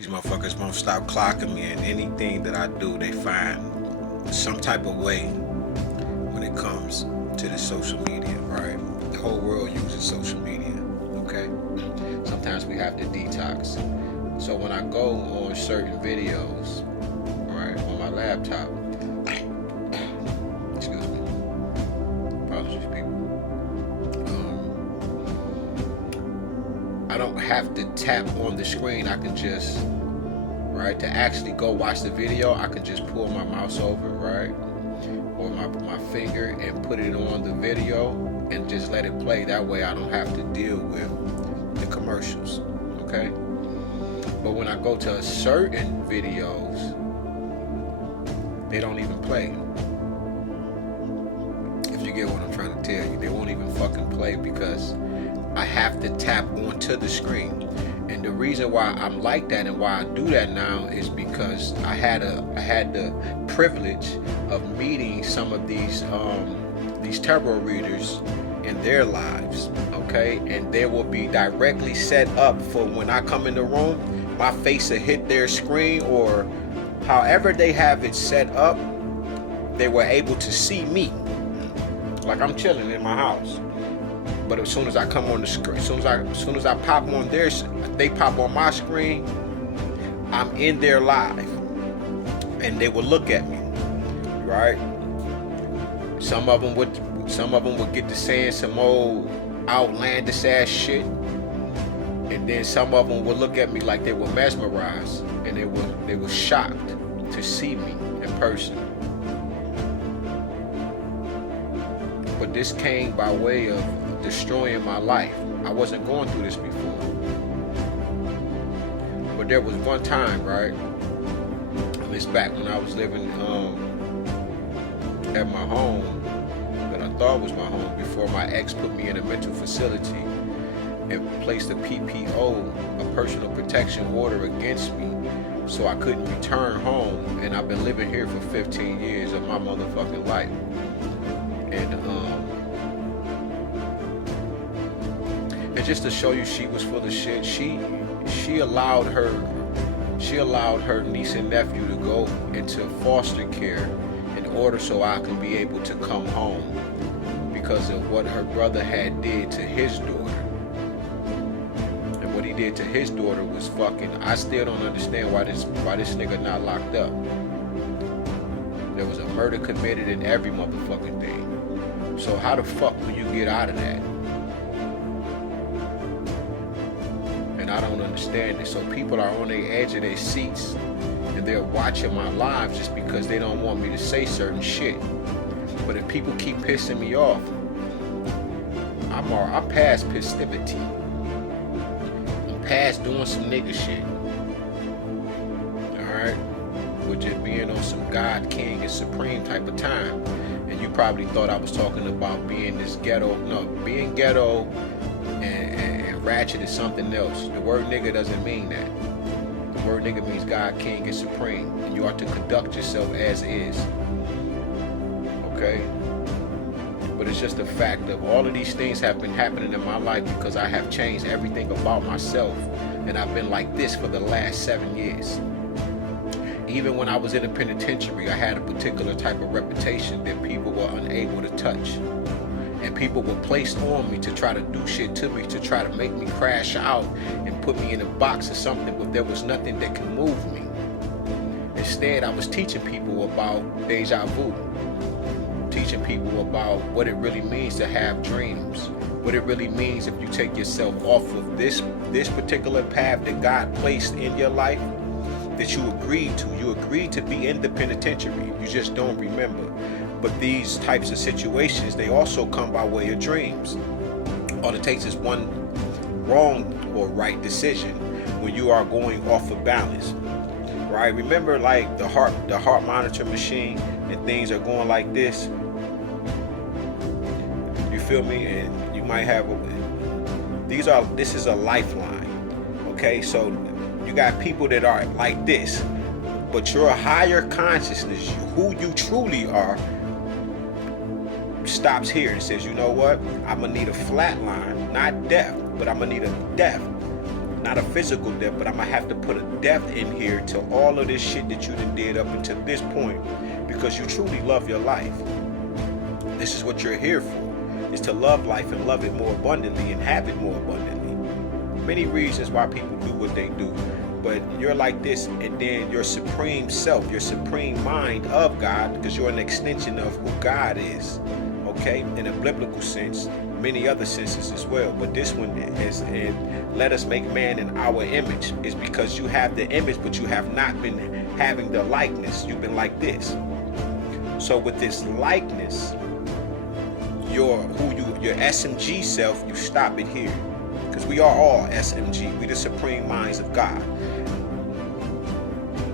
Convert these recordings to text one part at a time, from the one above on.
These motherfuckers won't stop clocking me, and anything that I do, they find some type of way when it comes to the social media, right? The whole world uses social media, okay? Sometimes we have to detox. So when I go on certain videos, right, on my laptop, excuse me, apologies, people. I don't have to tap on the screen. I can just, right, to actually go watch the video, I can just pull my mouse over, right, or my finger and put it on the video and just let it play. That way I don't have to deal with the commercials, okay? But when I go to certain videos, they don't even play. If you get what I'm trying to tell you, they won't even fucking play because I have to tap onto the screen. And the reason why I'm like that and why I do that now is because I had the privilege of meeting some of these tarot readers in their lives, okay? And they will be directly set up for when I come in the room, my face will hit their screen, or however they have it set up, they were able to see me. Like I'm chilling in my house. But as soon as I come on the screen, as soon as I pop on theirs, they pop on my screen, I'm in there live. And they will look at me, right? Some of them would get to saying some old outlandish ass shit. And then some of them would look at me like they were mesmerized and they were shocked to see me in person. But this came by way of destroying my life. I wasn't going through this before. But there was one time, right? And it's back when I was living at my home that I thought was my home before my ex put me in a mental facility and placed a PPO, a personal protection order against me, so I couldn't return home. And I've been living here for 15 years of my motherfucking life. And just to show you she was full of shit, she allowed her niece and nephew to go into foster care in order so I could be able to come home because of what her brother had did to his daughter. And what he did to his daughter was fucking, I still don't understand why this nigga not locked up. There was a murder committed in every motherfucking thing. So how the fuck do you get out of that? I don't understand it. So people are on the edge of their seats and they're watching my lives just because they don't want me to say certain shit. But if people keep pissing me off, I'm past festivity. I'm past doing some nigga shit. Alright? With just being on some God, King, and Supreme type of time. And you probably thought I was talking about being this ghetto. No, being ghetto and ratchet is something else. The word nigga doesn't mean that. The word nigga means God, King, and Supreme. And you are to conduct yourself as is. Okay? But it's just a fact of all of these things have been happening in my life because I have changed everything about myself. And I've been like this for the last 7 years. Even when I was in the penitentiary, I had a particular type of reputation that people were unable to touch. And people were placed on me to try to do shit to me, to try to make me crash out and put me in a box or something, but there was nothing that can move me. Instead, I was teaching people about deja vu, teaching people about what it really means to have dreams, what it really means if you take yourself off of this particular path that God placed in your life, that you agreed to. You agreed to be in the penitentiary. You just don't remember. But these types of situations, they also come by way of dreams. All it takes is one wrong or right decision when you are going off of balance, right? Remember, like the heart monitor machine, and things are going like this. You feel me? And you might have this is a lifeline. Okay, so you got people that are like this, but your higher consciousness, who you truly are, stops here and says, you know what? I'm gonna need a flat line, not death, but I'm gonna need a death, not a physical death, but I'm gonna have to put a death in here to all of this shit that you done did up until this point, because you truly love your life. This is what you're here for, is to love life and love it more abundantly and have it more abundantly. Many reasons why people do what they do, but you're like this, and then your supreme self, your supreme mind of God, because you're an extension of who God is, okay, in a biblical sense, many other senses as well, but this one is in let us make man in our image, is because you have the image, but you have not been having the likeness. You've been like this. So with this likeness, your SMG self, you stop it here, because we are all SMG. We the supreme minds of God,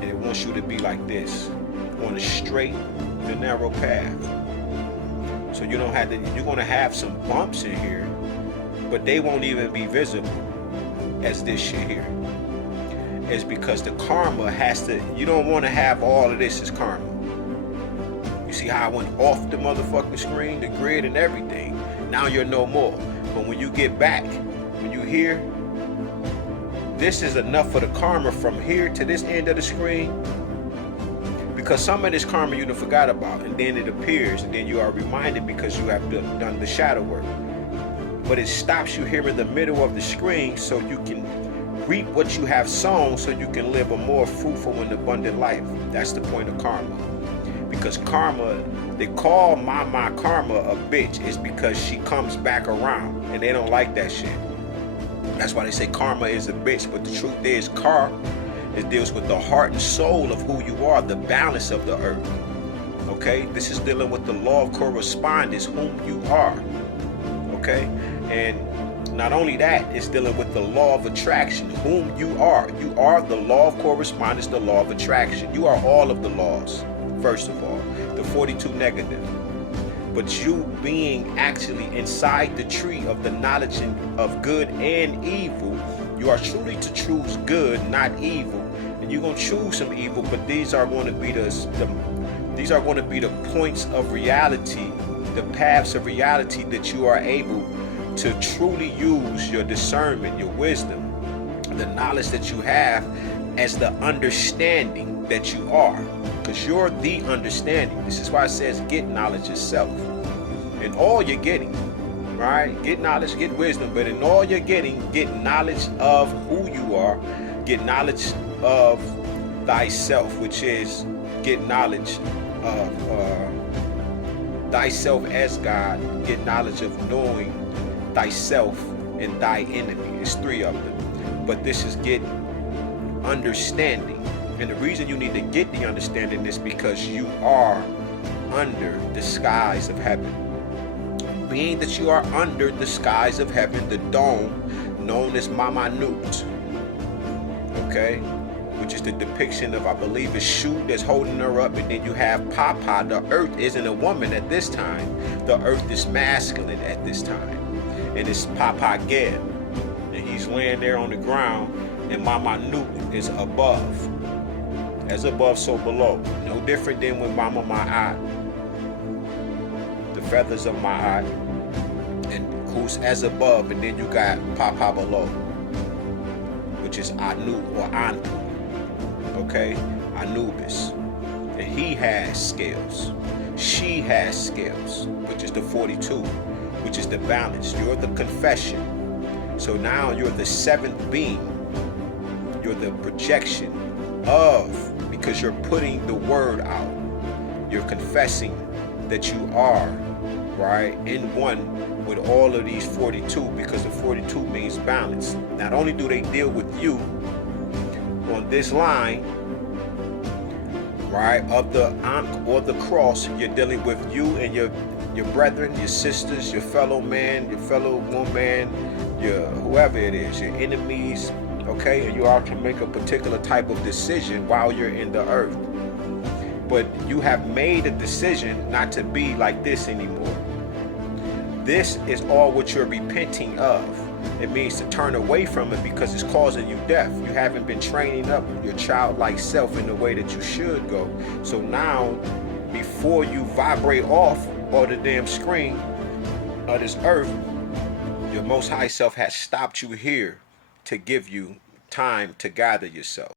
and it wants you to be like this, on a straight and narrow path. So you don't have to. You're gonna have some bumps in here, but they won't even be visible as this shit here. It's because the karma has to. You don't want to have all of this as karma. You see how I went off the motherfucking screen, the grid and everything. Now you're no more. But when you get back, when you hear, this is enough for the karma from here to this end of the screen. Because some of this karma you done forgot about, and then it appears, and then you are reminded because you have done the shadow work. But it stops you here in the middle of the screen so you can reap what you have sown, so you can live a more fruitful and abundant life. That's the point of karma. Because karma, they call my karma a bitch, is because she comes back around, and they don't like that shit. That's why they say karma is a bitch, but the truth is it deals with the heart and soul of who you are, the balance of the earth. Okay? This is dealing with the law of correspondence, whom you are. Okay? And not only that, it's dealing with the law of attraction, whom you are. You are the law of correspondence, the law of attraction. You are all of the laws, first of all. The 42 negative. But you being actually inside the tree of the knowledge of good and evil, you are truly to choose good, not evil. And you're gonna choose some evil, but these are going to be the points of reality, the paths of reality that you are able to truly use your discernment, your wisdom, the knowledge that you have as the understanding that you are. Because you're the understanding. This is why it says get knowledge yourself. In all you're getting, right? Get knowledge, get wisdom, but in all you're getting, get knowledge of who you are, get knowledge of thyself, which is get knowledge of thyself as God, get knowledge of knowing thyself and thy enemy. It's three of them. But this is get understanding. And the reason you need to get the understanding is because you are under the skies of heaven. Being that you are under the skies of heaven, the dome known as Mama Nut, okay, which is the depiction of, I believe, a shoe that's holding her up, and then you have Papa. The earth isn't a woman at this time. The earth is masculine at this time, and it's Papa Geb, and he's laying there on the ground, and Mama Nut is above. As above, so below. No different than when Mama Ma'at, the feathers of Ma'at, and who's as above, and then you got Papa below, which is Anu or Anpu, okay? Anubis. And he has scales. She has scales, which is the 42, which is the balance. You're the confession. So now you're the seventh being. You're the projection of, because you're putting the word out. You're confessing that you are, right, in one with all of these 42, because the 42 means balance. Not only do they deal with you on this line, right, of the Ankh or the cross, you're dealing with you and your brethren, your sisters, your fellow man, your fellow woman, your whoever it is, your enemies, okay? And you are to make a particular type of decision while you're in the earth. But you have made a decision not to be like this anymore. This is all what you're repenting of. It means to turn away from it because it's causing you death. You haven't been training up your childlike self in the way that you should go. So now, before you vibrate off the damn screen of this earth, your Most High Self has stopped you here to give you time to gather yourself.